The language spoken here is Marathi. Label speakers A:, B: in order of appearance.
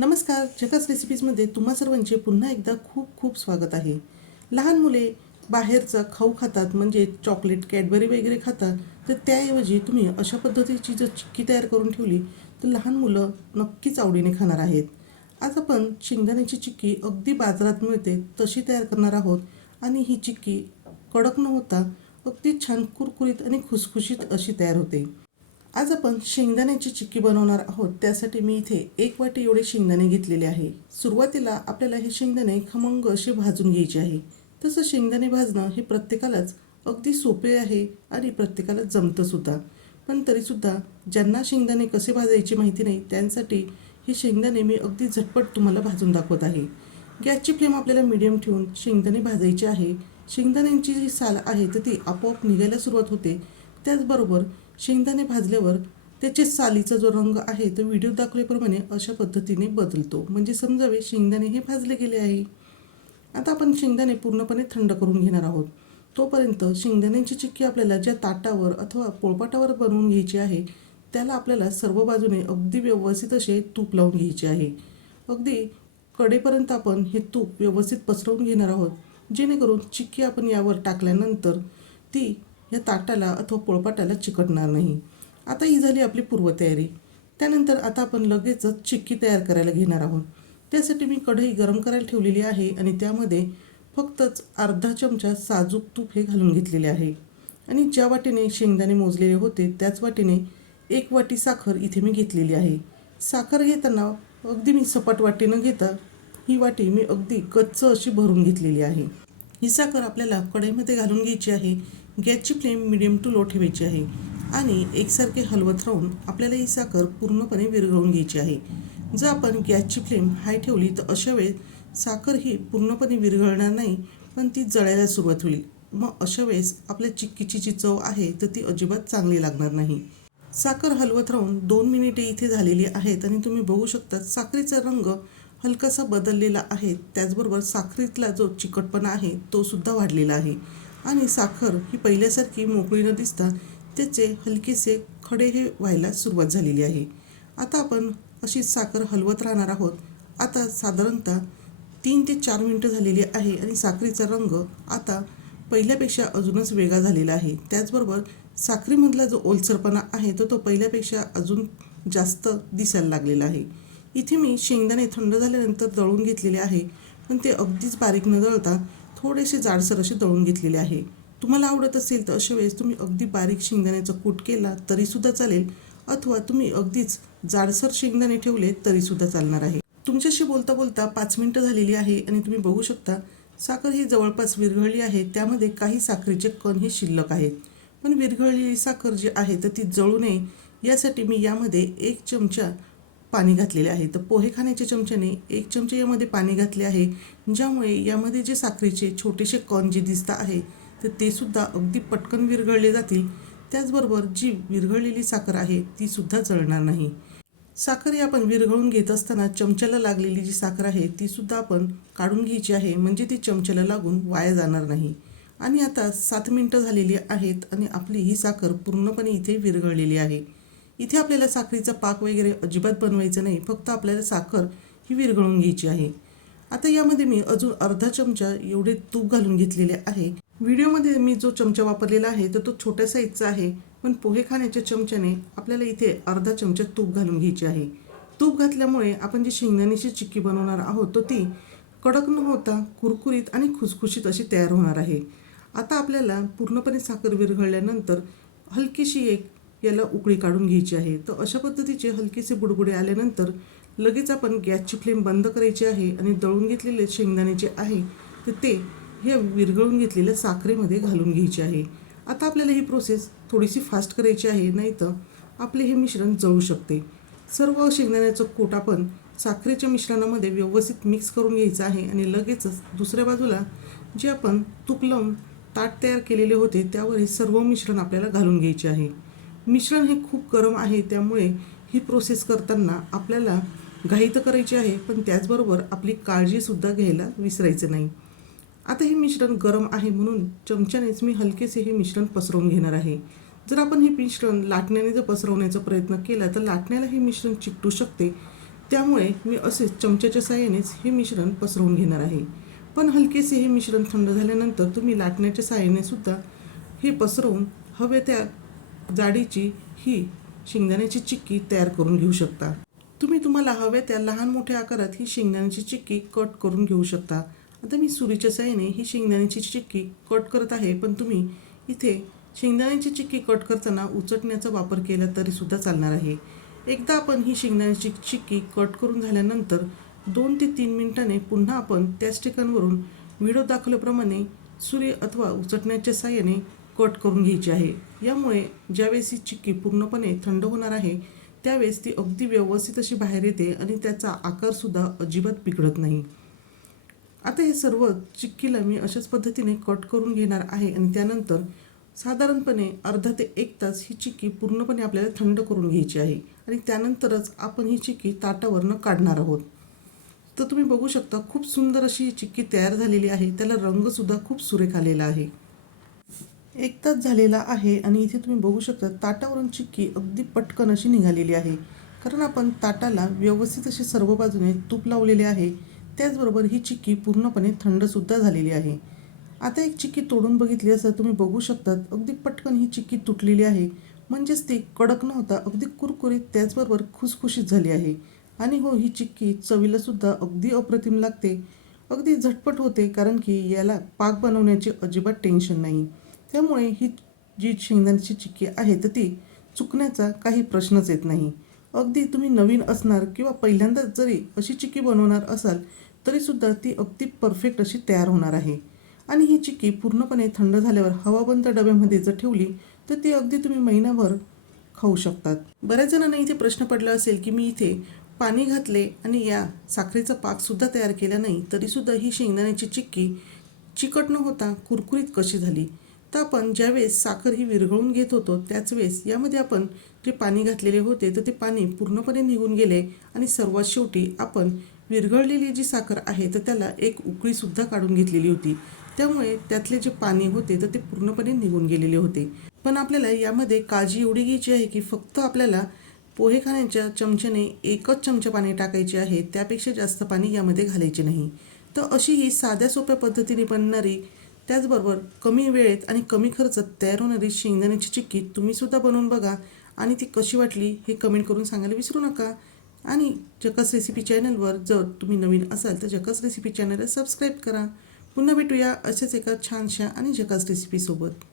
A: नमस्कार जगास रेसिपीजमध्ये तुम्हा सर्वांचे पुन्हा एकदा खूप खूप स्वागत आहे. लहान मुले बाहेरचं खाऊ खातात म्हणजे चॉकलेट कॅडबरी वगैरे खातात तर त्याऐवजी तुम्ही अशा पद्धतीची जर चिक्की तयार करून ठेवली तर लहान मुलं नक्कीच आवडीने खाणार आहेत. आज आपण शेंगदाण्याची चिक्की अगदी बाजारात मिळते तशी तयार करणार आहोत. आणि ही चिक्की कडक न होता अगदी छान कुरकुरीत आणि खुसखुशीत अशी तयार होते. आज आपण शेंगदाण्याची चिक्की बनवणार आहोत. त्यासाठी मी इथे एक वाटी एवढे शेंगदाणे घेतलेले आहे. सुरुवातीला आपल्याला हे शेंगदाणे खमंग असे भाजून घ्यायचे आहे. तसं शेंगदाणे भाजणं हे प्रत्येकालाच अगदी सोपे आहे आणि प्रत्येकाला जमतं सुद्धा. पण तरीसुद्धा ज्यांना शेंगदाणे कसे भाजायची माहिती नाही त्यांसाठी हे शेंगदाणे मी अगदी झटपट तुम्हाला भाजून दाखवत आहे. गॅसची फ्लेम आपल्याला मिडियम ठेवून शेंगदाणे भाजायचे आहे. शेंगदाण्यांची जी साल आहे तर ती आपोआप निघायला सुरुवात होते. त्याचबरोबर शेंगदाणे भाजल्यावर त्याचे सालीचा जो रंग आहे तो व्हिडिओ दाखवल्याप्रमाणे अशा पद्धतीने बदलतो. म्हणजे समजावे शेंगदाणे हे भाजले गेले आहे. आता आपण शेंगदाणे पूर्णपणे थंड करून घेणार आहोत. तोपर्यंत शेंगदाण्यांची चिक्की आपल्याला ज्या ताटावर अथवा पोळपाटावर बनवून घ्यायची आहे त्याला आपल्याला सर्व बाजूने अगदी व्यवस्थित असे तूप लावून घ्यायचे आहे. अगदी कडेपर्यंत आपण हे तूप व्यवस्थित पसरवून घेणार आहोत. जेणेकरून चिक्की आपण यावर टाकल्यानंतर ती या ताटाला अथवा पोळपाटाला चिकटणार नाही. आता ही झाली आपली पूर्वतयारी. त्यानंतर आता आपण लगेचच चिक्की तयार करायला घेणार आहोत. त्यासाठी मी कढई गरम करायला ठेवलेली आहे आणि त्यामध्ये फक्तच अर्धा चमचा साजूक तूप हे घालून घेतलेले आहे. आणि ज्या वाटीने शेंगदाणे मोजलेले होते त्याच वाटीने एक वाटी साखर इथे मी घेतलेली आहे. साखर घेताना अगदी मी सपाट वाटी न घेता ही वाटी मी अगदी कच्च अशी भरून घेतलेली आहे. ही साखर आपल्याला कढईमध्ये घालून घ्यायची आहे. गॅसची फ्लेम मिडियम टू लो ठेवायची आहे. आणि एकसारखे हलवत राहून आपल्याला ही साखर पूर्णपणे विरघळून घ्यायची आहे. जर आपण गॅसची फ्लेम हाय ठेवली तर अशा वेळेस साखर ही पूर्णपणे विरघळणार नाही पण ती जळायला सुरुवात होईल. मग अशा वेळेस आपल्या चिक्कीची जी चव आहे तर ती अजिबात चांगली लागणार नाही. साखर हलवत राहून दोन मिनिटे इथे झालेली आहेत आणि तुम्ही बघू शकता साखरेचा रंग हलकासा बदललेला आहे. त्याचबरोबर साखरेतला जो चिकटपणा आहे तो सुद्धा वाढलेला आहे. आणि साखर ही पहिल्यासारखी मोकळी न दिसता त्याचे हलकेसे खडे हे व्हायला सुरुवात झालेली आहे. आता आपण अशी साखर हलवत राहणार आहोत. आता साधारणतः तीन ते चार मिनटं झालेली आहे आणि साखरेचा रंग आता पहिल्यापेक्षा अजूनच वेगळा झालेला आहे. त्याचबरोबर साखरेमधला जो ओलसरपणा आहे तो तो पहिल्यापेक्षा अजून जास्त दिसायला लागलेला आहे. इथे मी शेंगदाणे थंड झाल्यानंतर दळून घेतलेले आहे पण ते अगदीच बारीक न दळता थोडेसे जाडसर असे दळून घेतलेले आहे. तुम्हाला आवडत असेल तर अशा वेळेस तुम्ही अगदी बारीक शेंगदाण्याचा कूट केला तरीसुद्धा चालेल अथवा तुम्ही अगदीच जाडसर शेंगदाणे ठेवले तरीसुद्धा चालणार आहे. तुमच्याशी बोलता बोलता पाच मिनटं झालेली आहे आणि तुम्ही बघू शकता साखर ही जवळपास विरघळली आहे त्यामध्ये काही साखरेचे कण हे शिल्लक आहेत. पण विरघळलेली साखर जी आहे तर ती जळू नये यासाठी मी यामध्ये एक चमचा पाणी घातलेले आहे. तर पोहे खाण्याच्या चमच्याने एक चमचे यामध्ये पाणी घातले आहे. ज्यामुळे यामध्ये जे साखरेचे छोटेसे कण जे दिसत आहे तर ते सुद्धा अगदी पटकन विरघळले जातील. त्याचबरोबर जी विरघळलेली साखर आहे ती सुद्धा जळणार नाही. साखर ही आपण विरघळून घेत असताना चमच्याला लागलेली जी साखर आहे ती सुद्धा आपण काढून घ्यायची आहे. म्हणजे ती चमच्याला लागून वाया जाणार नाही. आणि आता सात मिनटं झालेली आहेत आणि आपली ही साखर पूर्णपणे इथे विरघळलेली आहे. इथे आपल्याला साखरेचा पाक वगैरे अजिबात बनवायचं नाही फक्त आपल्याला साखर ही विरघळून घ्यायची आहे. आता यामध्ये मी अजून अर्धा चमचा एवढे तूप घालून घेतलेले आहे. व्हिडिओमध्ये मी जो चमचा वापरलेला आहे तर तो छोट्या साईजचा आहे पण पोहे खाण्याच्या चमच्याने आपल्याला इथे अर्धा चमचा तूप घालून घ्यायचे आहे. तूप घातल्यामुळे आपण जी शेंगदाण्याची चिक्की बनवणार आहोत तर ती कडक न होता कुरकुरीत आणि खुसखुशीत अशी तयार होणार आहे. आता आपल्याला पूर्णपणे साखर विरघळल्यानंतर हलकीशी एक याला उकळी काढून घ्यायची आहे. तर अशा पद्धतीचे हलकेसे बुडबुडे आल्यानंतर लगेच आपण गॅसची फ्लेम बंद करायची आहे आणि दळून घेतलेले शेंगदाणे जे आहे तर ते हे विरघळून घेतलेल्या साखरेमध्ये घालून घ्यायचे आहे. आता आपल्याला ही प्रोसेस थोडीशी फास्ट करायची आहे नाही तर आपले हे मिश्रण जळू शकते. सर्व शेंगदाण्याचं कोट आपण साखरेच्या मिश्रणामध्ये व्यवस्थित मिक्स करून घ्यायचं आहे आणि लगेचच दुसऱ्या बाजूला जे आपण तूप लावून ताट तयार केलेले होते त्यावर हे सर्व मिश्रण आपल्याला घालून घ्यायचे आहे. मिश्रण हे खूप गरम आहे त्यामुळे ही प्रोसेस करताना आपल्याला घाई तर करायची आहे पण त्याचबरोबर आपली काळजीसुद्धा घ्यायला विसरायचं नाही. आता हे मिश्रण गरम आहे म्हणून चमच्यानेच मी हलकेसे हे मिश्रण पसरवून घेणार आहे. जर आपण हे मिश्रण लाटण्याने जर पसरवण्याचा प्रयत्न केला तर लाटण्याला हे मिश्रण चिकटू शकते. त्यामुळे मी असेच चमच्याच्या साहाय्यानेच हे मिश्रण पसरवून घेणार आहे. पण हलकेसे हे मिश्रण थंड झाल्यानंतर तुम्ही लाटण्याच्या साहाय्याने सुद्धा हे पसरवून हव्या त्या जाडीची ही शेंगदाण्याची चिक्की तयार करून घेऊ शकता. तुम्ही तुम्हाला हव्या त्या लहान मोठ्या आकारात ही शेंगदाण्याची चिक्की कट करून घेऊ शकता. आता मी सुरीच्या साहाय्याने ही शेंगदाण्याची चिक्की कट करत आहे पण तुम्ही इथे शेंगदाण्याची चिक्की कट करताना उचटण्याचा वापर केला तरीसुद्धा चालणार आहे. एकदा आपण ही शेंगदाण्याची चिक्की कट करून झाल्यानंतर दोन ते तीन मिनिटाने पुन्हा आपण त्याच ठिकाणवरून व्हिडिओ दाखवल्याप्रमाणे सुरी अथवा उचटण्याच्या साहाय्याने कट करून घ्यायची आहे. यामुळे ज्यावेळेस ही चिक्की पूर्णपणे थंड होणार आहे त्यावेळेस ती अगदी व्यवस्थित अशी बाहेर येते आणि त्याचा आकारसुद्धा अजिबात बिघडत नाही. आता हे सर्व चिक्कीला मी अशाच पद्धतीने कट करून घेणार आहे आणि त्यानंतर साधारणपणे अर्धा ते एक तास ही चिक्की पूर्णपणे आपल्याला थंड करून घ्यायची आहे आणि त्यानंतरच आपण ही चिक्की ताटावरनं काढणार आहोत. तर तुम्ही बघू शकता खूप सुंदर अशी ही चिक्की तयार झालेली आहे. त्याला रंगसुद्धा खूप सुरेख आलेला आहे. एक तास झालेला आहे आणि इथे तुम्ही बघू शकता ताटावरून चिक्की अगदी पटकन अशी निघालेली आहे. कारण आपण ताटाला व्यवस्थित अशी सर्व बाजूने तूप लावलेले आहे. त्याचबरोबर ही चिक्की पूर्णपणे थंडसुद्धा झालेली आहे. आता एक चिक्की तोडून बघितली असं तुम्ही बघू शकतात. अगदी पटकन ही चिक्की तुटलेली आहे. म्हणजेच ती कडक न होता अगदी कुरकुरीत त्याचबरोबर खुसखुशीत झाली आहे. आणि हो ही चिक्की चवीलासुद्धा अगदी अप्रतिम लागते. अगदी झटपट होते कारण की याला पाक बनवण्याचे अजिबात टेन्शन नाही. त्यामुळे ही जी शेंगदाण्याची चिक्की आहे तर ती चुकण्याचा काही प्रश्नच येत नाही. अगदी तुम्ही नवीन असणार किंवा पहिल्यांदाच जरी अशी चिक्की बनवणार असाल तरीसुद्धा ती अगदी परफेक्ट अशी तयार होणार आहे. आणि ही चिक्की पूर्णपणे थंड झाल्यावर हवाबंद डब्यामध्ये जर ठेवली तर ती अगदी तुम्ही महिनाभर खाऊ शकतात. बऱ्याच जणांना इथे प्रश्न पडला असेल की मी इथे पाणी घातले आणि या साखरेचा पाकसुद्धा तयार केला नाही तरीसुद्धा ही शेंगदाण्याची चिक्की चिकट न होता कुरकुरीत कशी झाली? तर आपण ज्यावेळेस साखर ही विरघळून घेत होतो त्याच वेळेस यामध्ये आपण जे पाणी घातलेले होते तर ते पाणी पूर्णपणे निघून गेले आणि सर्वात शेवटी आपण विरघळलेली जी साखर आहे तर त्याला एक उकळीसुद्धा काढून घेतलेली होती. त्यामुळे त्यातले जे पाणी होते तर ते पूर्णपणे निघून गेलेले होते. पण आपल्याला यामध्ये काळजी एवढी घ्यायची आहे की फक्त आपल्याला पोहे खाण्याच्या चमच्याने एकच चमचा पाणी टाकायचे आहे त्यापेक्षा जास्त पाणी यामध्ये घालायचे नाही. तर अशी ही साध्या सोप्या पद्धतीने बनणारी त्याचबरोबर कमी वेळेत आणि कमी खर्चात तयार होणारी शेंगदाण्याची चिक्की तुम्हीसुद्धा बनवून बघा. आणि ती कशी वाटली हे कमेंट करून सांगायला विसरू नका. आणि जकास रेसिपी चॅनलवर जर तुम्ही नवीन असाल तर जकास रेसिपी चॅनलला सबस्क्राईब करा. पुन्हा भेटूया असेच एका छानशा आणि जकास रेसिपीसोबत